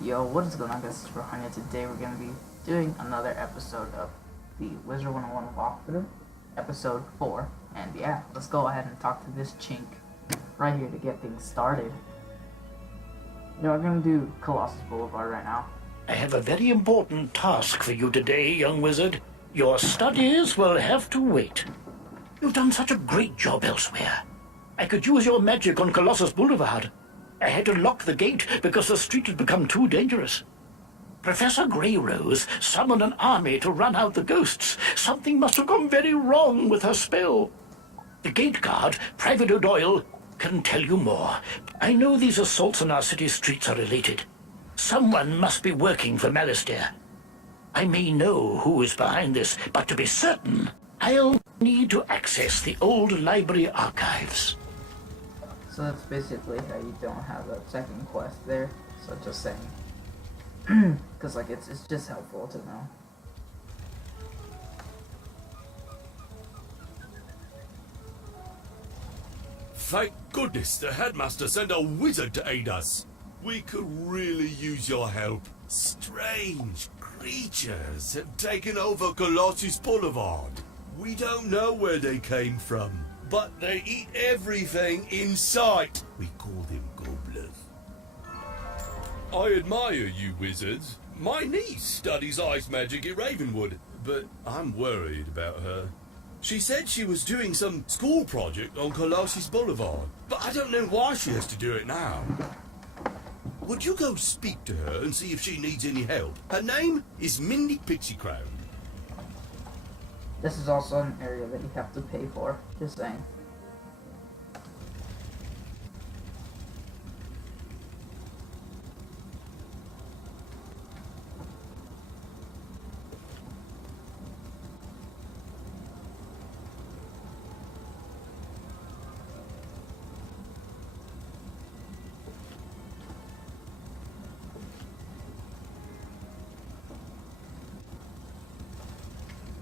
Yo, what is going on, guys? It's Rohanya. Today we're going to be doing another episode of the Wizard101 walkthrough, episode 4. And yeah, let's go ahead and talk to this chink right here to get things started. We're going to do Colossus Boulevard right now. I have a very important task for you today, young wizard. Your studies will have to wait. You've done such a great job elsewhere. I could use your magic on Colossus Boulevard. I had to lock the gate because the street had become too dangerous. Professor Greyrose summoned an army to run out the ghosts. Something must have gone very wrong with her spell. The gate guard, Private O'Doyle, can tell you more. I know these assaults on our city streets are related. Someone must be working for Malistaire. I may know who is behind this, but to be certain, I'll need to access the old library archives. So that's basically how you don't have that second quest there. So just saying. Because like it's just helpful to know. Thank goodness the headmaster sent a wizard to aid us. We could really use your help. Strange creatures have taken over Colossus Boulevard. We don't know where they came from, but they eat everything in sight. We call them gobblers. I admire you wizards. My niece studies ice magic at Ravenwood, but I'm worried about her. She said she was doing some school project on Colossus Boulevard, but I don't know why she has to do it now. Would you go speak to her and see if she needs any help? Her name is Mindy Pixie Crown. This is also an area that you have to pay for. Just saying.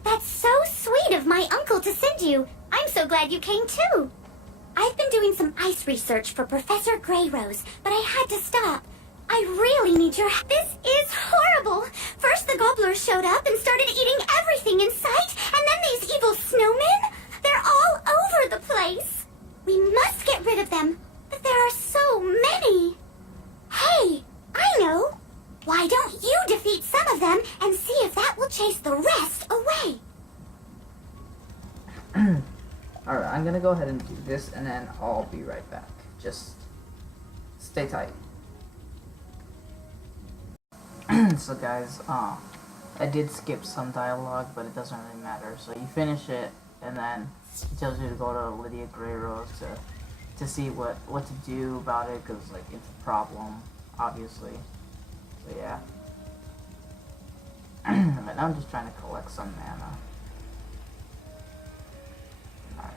That's so sweet of my uncle to send you. I'm so glad you came too. I've been doing some ice research for Professor Greyrose, but I had to stop. I really need your help. This is horrible. First the gobblers showed up and started eating everything in sight, and then these evil snowmen. They're all over the place. We must get rid of them, but there are so many. Hey, I know. Why don't you defeat some of them and see if that will chase the rest away? Alright, I'm gonna go ahead and do this and then I'll be right back. Just stay tight. So guys, I did skip some dialogue, but it doesn't really matter. So you finish it and then it tells you to go to Lydia Greyrose to see what to do about it, because like it's a problem, obviously. So yeah. Right now I'm just trying to collect some mana. Alright.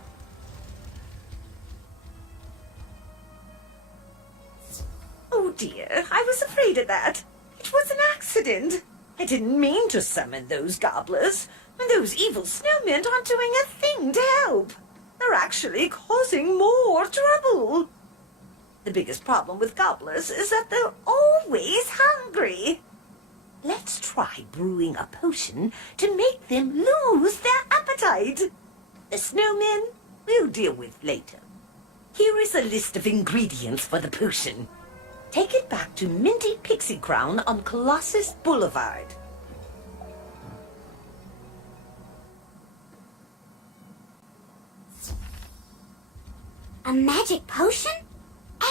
Oh dear, I was afraid of that. It was an accident. I didn't mean to summon those gobblers, and those evil snowmen aren't doing a thing to help. They're actually causing more trouble. The biggest problem with gobblers is that they're always hungry. Let's try brewing a potion to make them lose their appetite. The snowmen we'll deal with later. Here is a list of ingredients for the potion. Take it back to Minty Pixie Crown on Colossus Boulevard. A magic potion?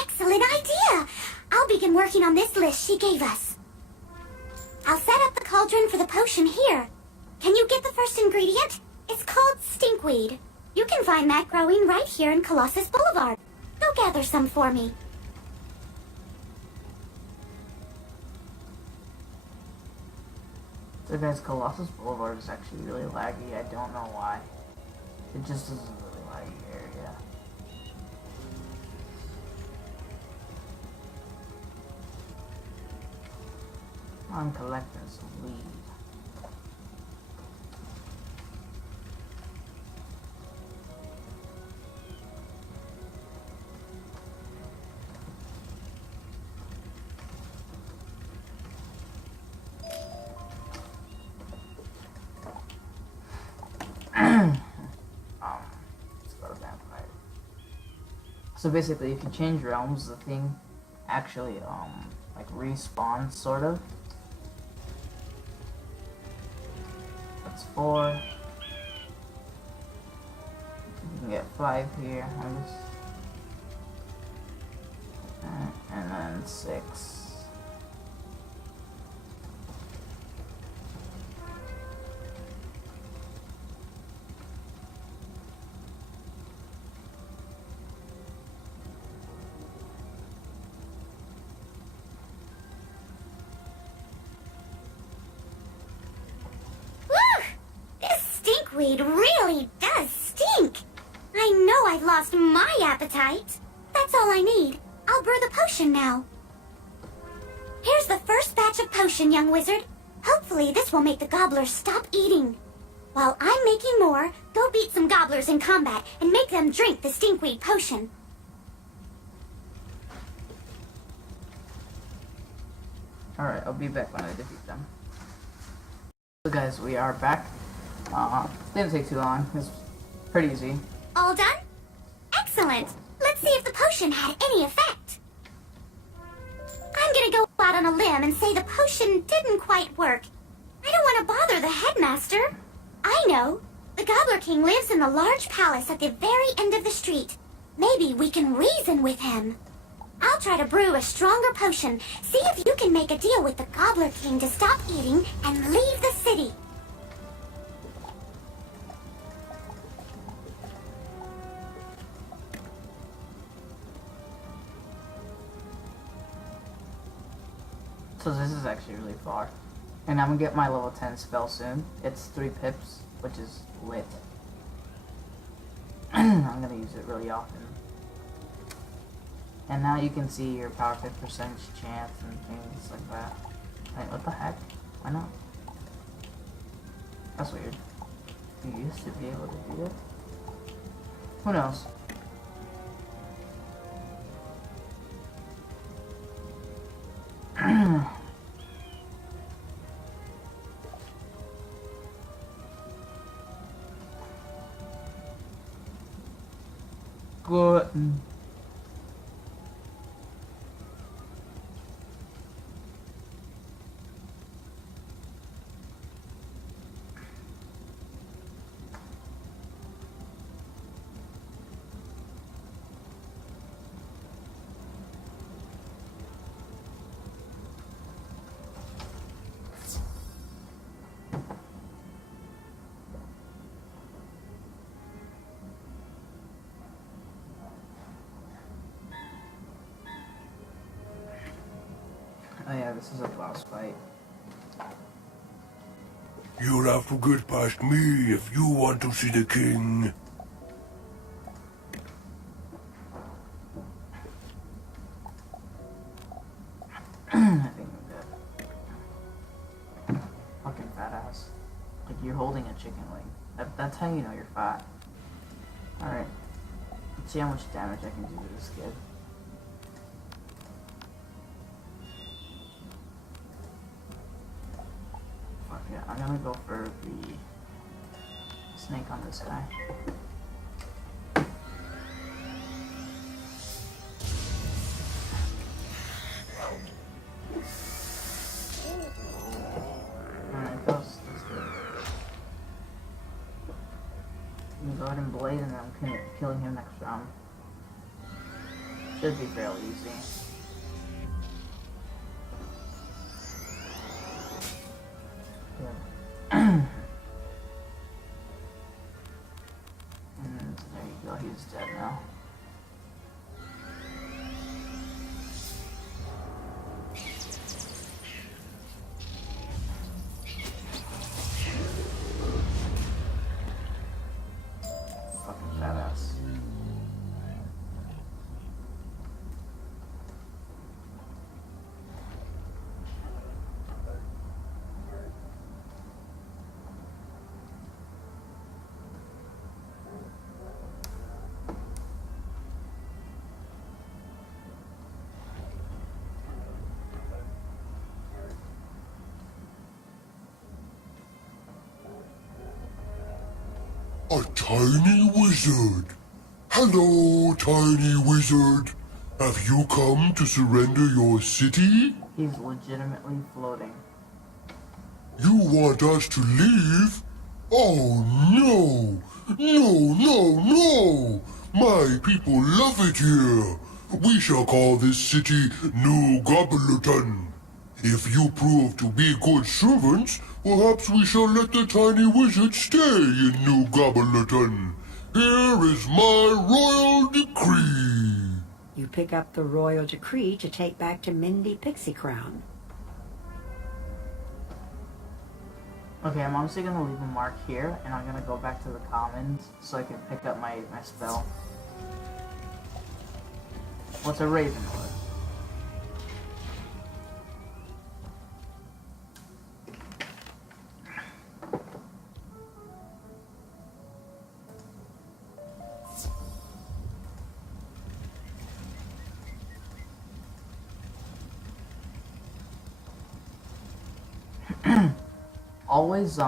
Excellent idea! I'll begin working on this list she gave us. I'll set up the cauldron for the potion here. Can you get the first ingredient? It's called stinkweed. You can find that growing right here in Colossus Boulevard. Go gather some for me. So guys, Colossus Boulevard is actually really laggy. I don't know why. It just is a really laggy area. I'm collecting some weed. So basically, if you change realms, the thing actually like respawns, sort of. That's 4. You can get 5 here. And then 6. Stinkweed really does stink. I know I've lost my appetite. That's all I need. I'll brew the potion now. Here's the first batch of potion, young wizard. Hopefully this will make the gobblers stop eating. While I'm making more, go beat some gobblers in combat and make them drink the stinkweed potion. Alright, I'll be back when I defeat them. So guys, we are back. Didn't take too long. It's pretty easy. All done? Excellent. Let's see if the potion had any effect. I'm gonna go out on a limb and say the potion didn't quite work. I don't want to bother the headmaster. I know. The Gobbler King lives in the large palace at the very end of the street. Maybe we can reason with him. I'll try to brew a stronger potion. See if you can make a deal with the Gobbler King to stop eating and leave the city. So this is actually really far. And I'm gonna get my level 10 spell soon. It's 3 pips, which is lit. I'm gonna use it really often. And now you can see your power pip percentage chance and things like that. Wait, what the heck? Why not? That's weird. You used to be able to do that? Who knows? Good. Oh yeah, this is a boss fight. You'll have to get past me if you want to see the king. I think I'm dead. Fucking fat ass. Like you're holding a chicken wing. That's how you know you're fat. Alright. Let's see how much damage I can do to this kid. Fuck yeah, I'm gonna go for the snake on this guy. Alright, let's do it. I'm gonna go ahead and blade and then I'm killing him next round. Should be fairly easy. And there you go, he's dead now. Fucking badass. A tiny wizard. Hello, tiny wizard. Have you come to surrender your city? He's legitimately floating. You want us to leave? Oh no! No, no, no! My people love it here. We shall call this city New Gobbleton. If you prove to be good servants, perhaps we shall let the tiny wizard stay in New Gobbleton. Here is my royal decree. You pick up the royal decree to take back to Mindy Pixie Crown. Okay, I'm honestly gonna leave a mark here, and I'm gonna go back to the commons so I can pick up my spell. What's a Ravenwood? Always,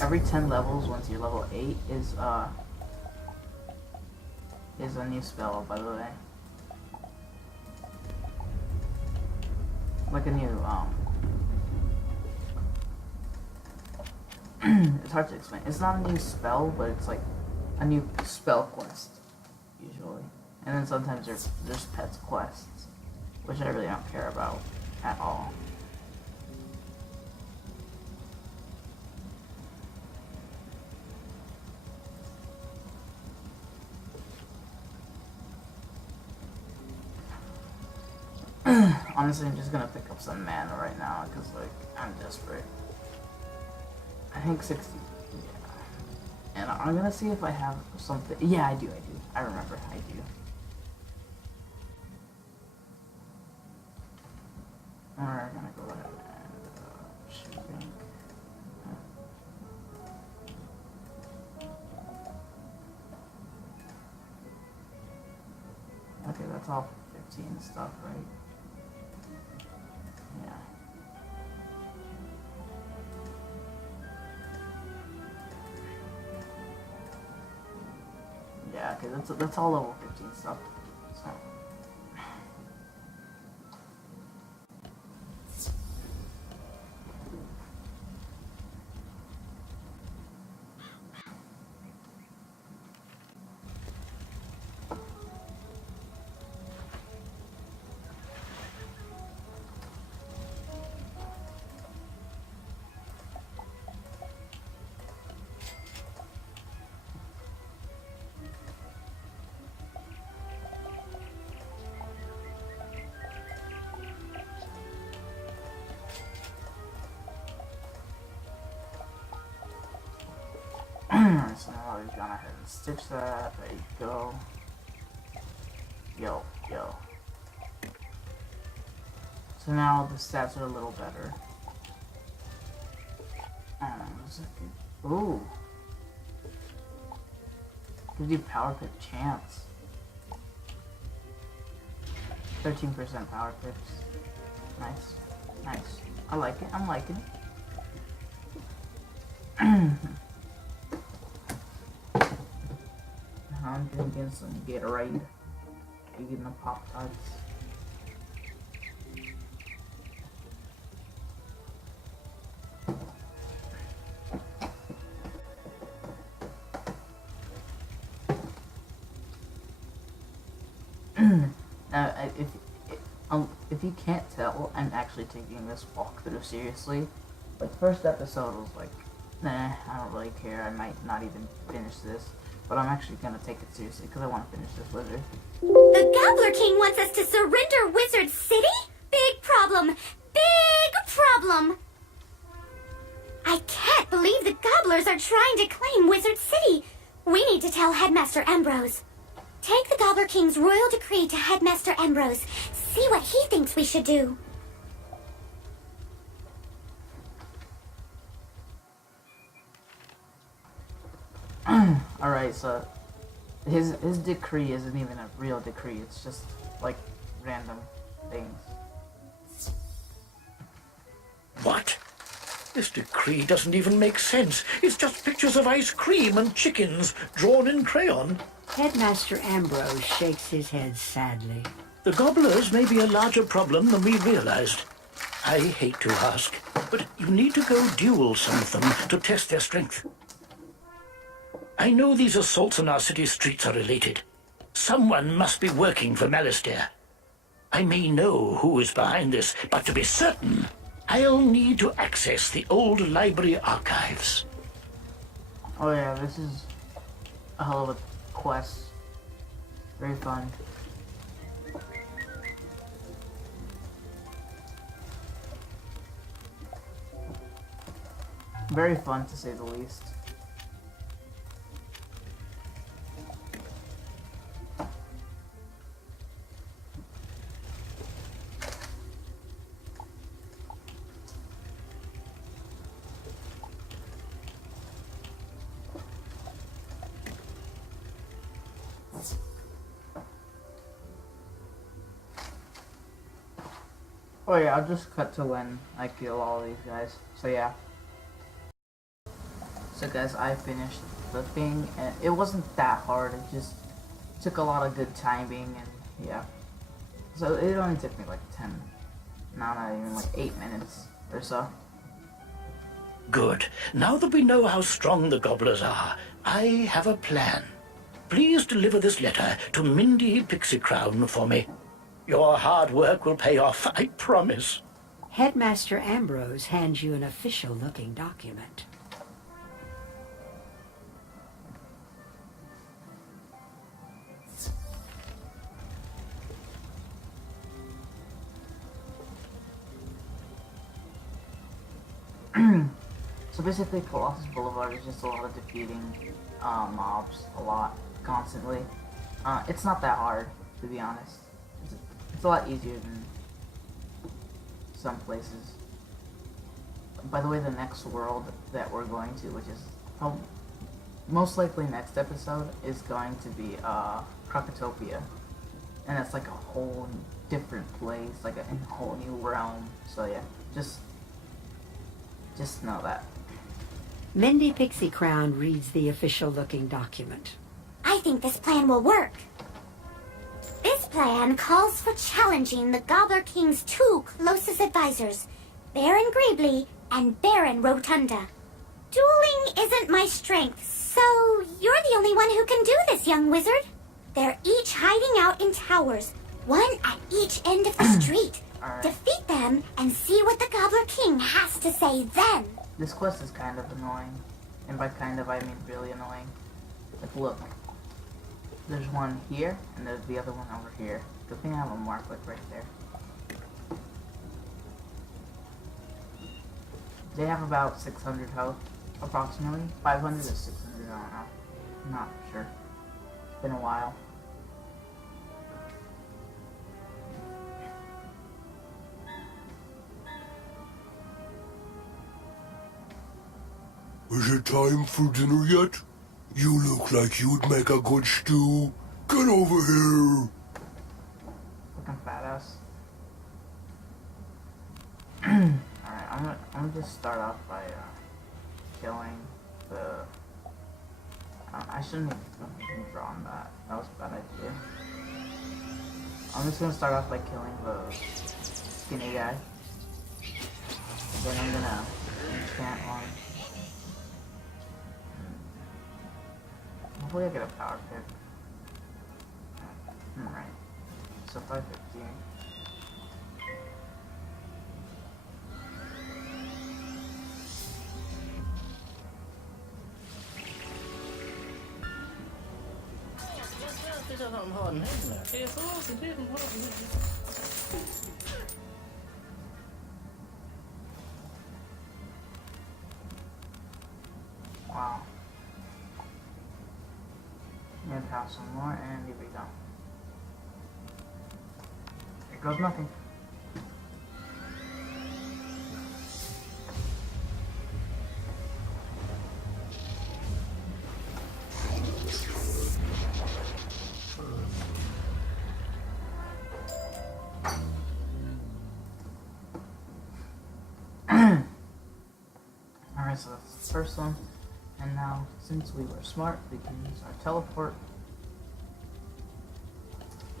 every 10 levels, once you're level 8, is a new spell, by the way. Like a new, it's hard to explain. It's not a new spell, but it's like a new spell quest, usually. And then sometimes there's pets quests, which I really don't care about at all. Honestly, I'm just gonna pick up some mana right now, because, like, I'm desperate. I think 60, yeah. And I'm gonna see if I have something. Yeah, I do. I remember, I do. We're gonna go ahead and, shipping. Okay, that's all 15 stuff, right? Yeah. Yeah, okay, that's all level 15 stuff. So. So now we've gone ahead and stitch that. There you go. Yo. So now the stats are a little better. Ooh. Gives you power pip chance. 13% power pips. Nice. I like it. I'm liking it. I'm gonna get some Gatorade. Eating the Pop-Tarts. Now, if you can't tell, I'm actually taking this walkthrough seriously. Like, the first episode was like, nah, I don't really care. I might not even finish this. But I'm actually gonna take it seriously because I want to finish this wizard. The Gobbler King wants us to surrender Wizard City? Big problem. I can't believe the Gobblers are trying to claim Wizard City. We need to tell Headmaster Ambrose. Take the Gobbler King's royal decree to Headmaster Ambrose. See what he thinks we should do. Alright, so his decree isn't even a real decree, it's just like random things. What? This decree doesn't even make sense. It's just pictures of ice cream and chickens drawn in crayon. Headmaster Ambrose shakes his head sadly. The gobblers may be a larger problem than we realized. I hate to ask, but you need to go duel some of them to test their strength. I know these assaults on our city streets are related. Someone must be working for Malistaire. I may know who is behind this, but to be certain, I'll need to access the old library archives. Oh yeah, this is a hell of a quest. Very fun. Very fun to say the least. Oh yeah, I'll just cut to when I kill all these guys. So yeah. So guys, I finished the thing, and it wasn't that hard. It just took a lot of good timing, and yeah. So it only took me like 10, no, not even like 8 minutes or so. Good. Now that we know how strong the gobblers are, I have a plan. Please deliver this letter to Mindy Pixie Crown for me. Your hard work will pay off, I promise. Headmaster Ambrose hands you an official-looking document. So basically, Colossus Boulevard is just a lot of defeating mobs, a lot, constantly. It's not that hard, to be honest. It's a lot easier than some places. By the way, the next world that we're going to, which is most likely next episode, is going to be Crocotopia. And it's like a whole different place, like a whole new realm. So yeah, just know that. Mindy Pixie Crown reads the official-looking document. I think this plan will work. This plan calls for challenging the Gobbler King's two closest advisors, Baron Greebly and Baron Rotunda. Dueling isn't my strength, so you're the only one who can do this, young wizard. They're each hiding out in towers, one at each end of the street. Alright. Defeat them and see what the Gobbler King has to say then. This quest is kind of annoying. And by kind of, I mean really annoying. Like, look. There's one here, and there's the other one over here. Good thing I have a mark, like, right there. They have about 600 health, approximately. 500 to 600, I don't know. I'm not sure. It's been a while. Is it time for dinner yet? You look like you'd make a good stew. Get over here. Fucking fat ass. Alright, I'm gonna just start off by killing the. I shouldn't have drawn that. That was a bad idea. I'm just gonna start off by killing the skinny guy. Then I'm gonna enchant one. Hopefully I get a power pick. Alright. So 515. Wow. I'm gonna pass some more, and here we go. Here goes nothing. Alright, so that's the first one. And now, since we were smart, we can use our teleport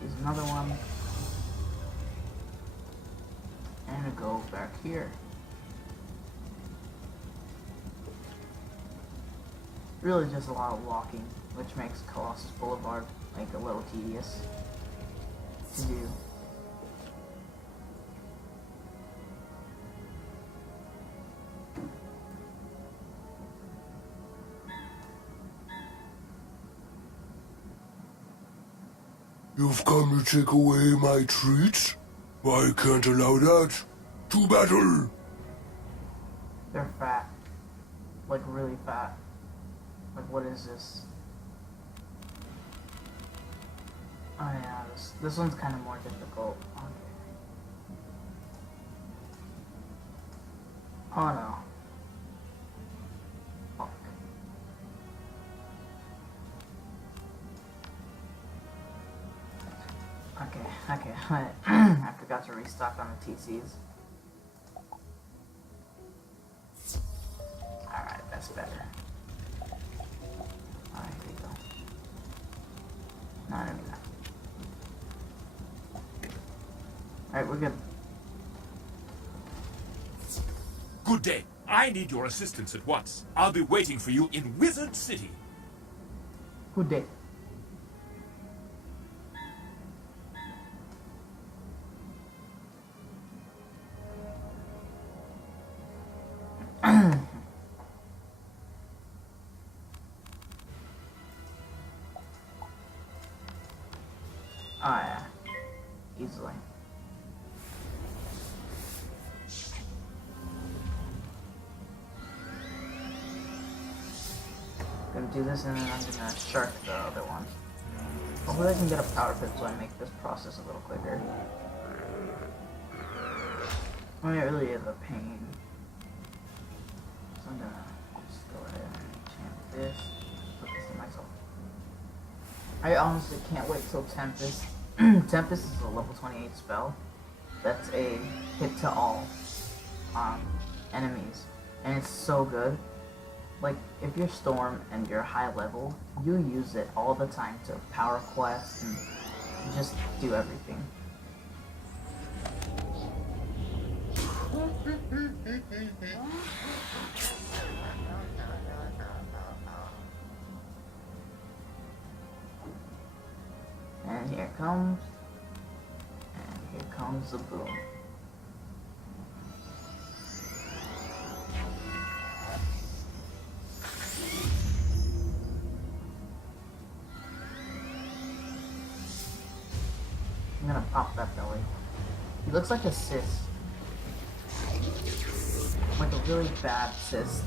Use another one. And go back here. Really just a lot of walking, which makes Colossus Boulevard like a little tedious to do. You've come to take away my treats? I can't allow that. To battle! They're fat. Like really fat. Like what is this? Oh yeah, this one's kind of more difficult. Okay. Oh no. Fuck. Okay. I forgot to restock on the TCs. Alright, that's better. Alright, here we go. No, I mean that. Alright, we're good. Good day. I need your assistance at once. I'll be waiting for you in Wizard City. Good day. Oh yeah, easily. Gonna do this and then I'm gonna shark the other one. Hopefully I can get a power pit so I make this process a little quicker. I mean, it really is a pain. So I'm gonna just go ahead and enchant this. Put this in myself. I honestly can't wait till Tempest. Tempest is a level 28 spell. That's a hit to all enemies. And it's so good. Like, if you're Storm and you're high level, you use it all the time to power quest and just do everything. And here comes, and here comes the boom. I'm gonna pop that belly. He looks like a cyst. Like a really bad cyst.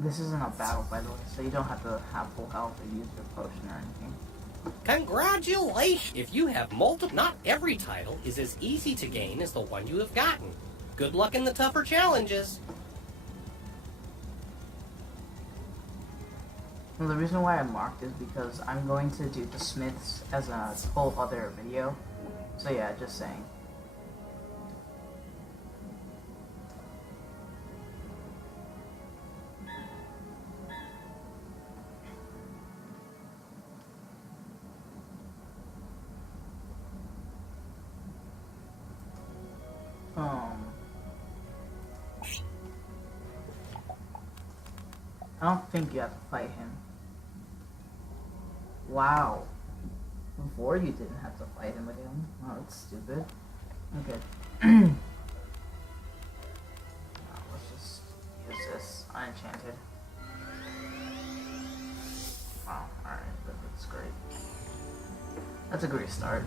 This isn't a battle, by the way, so you don't have to have full health or use your potion or anything. Congratulations! If you have multiple, not every title is as easy to gain as the one you have gotten. Good luck in the tougher challenges. Well, the reason why I marked is because I'm going to do the Smiths as a whole other video. So yeah, just saying. I don't think you have to fight him. Wow. Before you didn't have to fight him again. Oh, that's stupid. Okay. Let's just use this unenchanted. Wow, alright, that's great. That's a great start.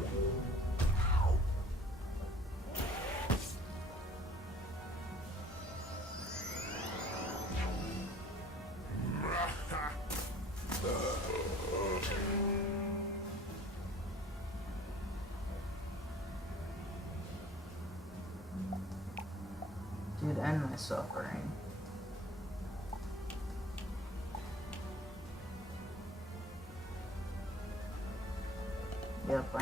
Dude, end my suffering. Yep,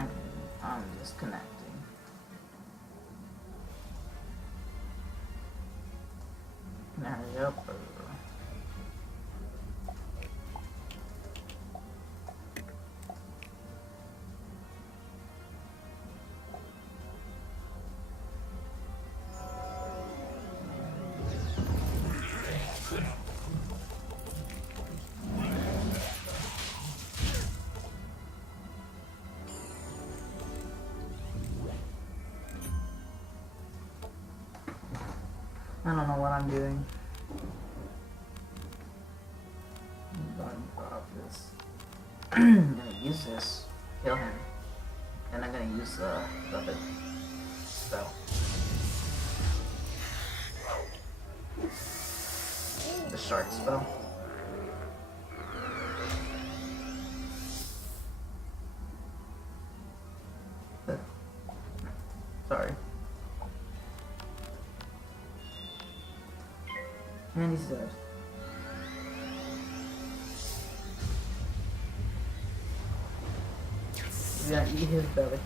I'm disconnecting. There we go. I don't know what I'm doing. I'm going to drop this. I'm gonna use this, kill him, and I'm gonna use the spell. The shark spell. Sorry. And he's dead. He's gonna eat his belly.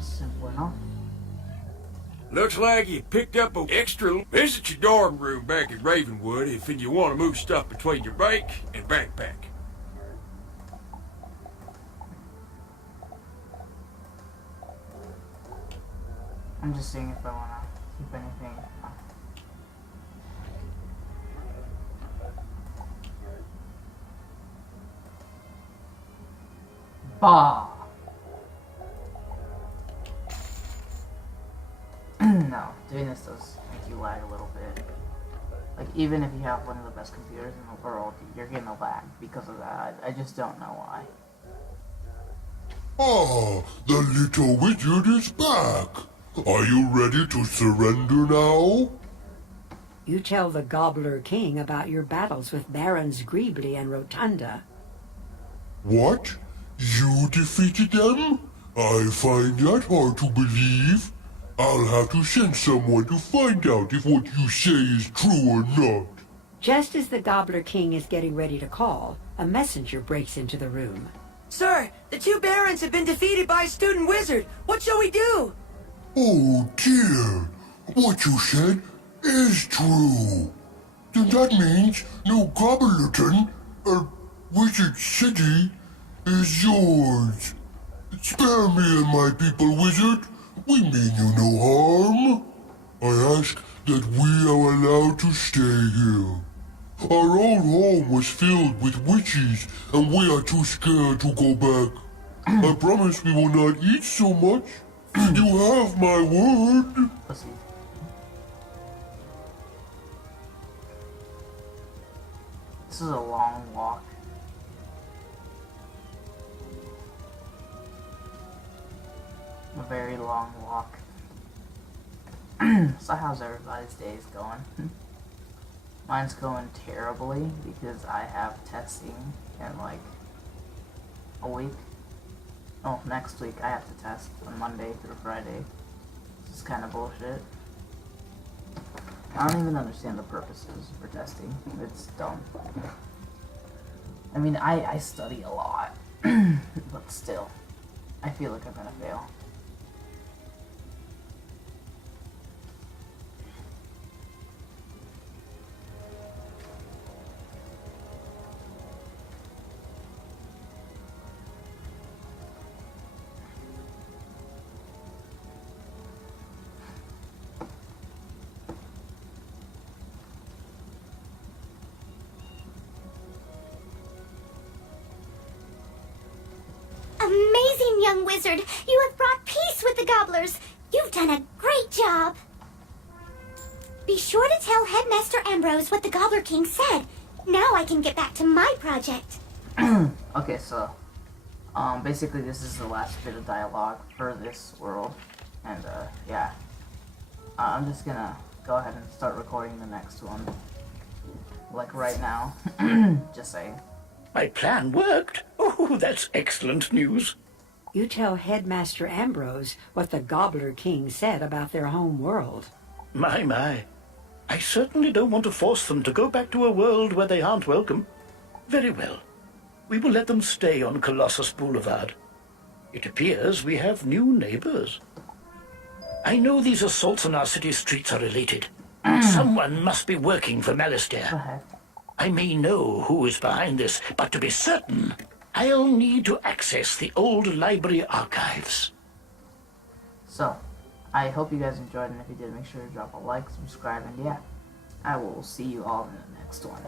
Simple enough. Looks like you picked up an extra. Visit your dorm room back at Ravenwood if you want to move stuff between your bike and backpack. I'm just seeing if I wanna keep anything. Bah! No, doing this does make you lag a little bit. Like, even if you have one of the best computers in the world, you're getting a lag because of that. I just don't know why. Ah, the little wizard is back. Are you ready to surrender now? You tell the Gobbler King about your battles with Barons Greebly and Rotunda. What? You defeated them? I find that hard to believe. I'll have to send someone to find out if what you say is true or not. Just as the Gobbler King is getting ready to call, a messenger breaks into the room. Sir, the two barons have been defeated by a student wizard. What shall we do? Oh dear, what you said is true. Then that means New Gobblerton, Wizard City, is yours. Spare me and my people, wizard. We mean you no harm. I ask that we are allowed to stay here. Our old home was filled with witches, and we are too scared to go back. I promise we will not eat so much. You have my word. Pussy. This is a long walk. A very long walk. So how's everybody's days going? Mine's going terribly because I have testing in like a week. Oh, next week I have to test on Monday through Friday. This is kind of bullshit. I don't even understand the purposes for testing. It's dumb. I mean, I study a lot, but still, I feel like I'm gonna fail. Amazing, young wizard! You have brought peace with the gobblers! You've done a great job! Be sure to tell Headmaster Ambrose what the Gobbler King said. Now I can get back to my project. Okay, so, basically this is the last bit of dialogue for this world. And, yeah. I'm just gonna go ahead and start recording the next one. Like right now. Just saying. My plan worked. Oh, that's excellent news. You tell Headmaster Ambrose what the Gobbler King said about their home world. My. I certainly don't want to force them to go back to a world where they aren't welcome. Very well. We will let them stay on Colossus Boulevard. It appears we have new neighbors. I know these assaults on our city streets are related. Someone must be working for Malistaire. I may know who is behind this, but to be certain, I'll need to access the old library archives. So, I hope you guys enjoyed, and if you did, make sure to drop a like, subscribe, and yeah, I will see you all in the next one.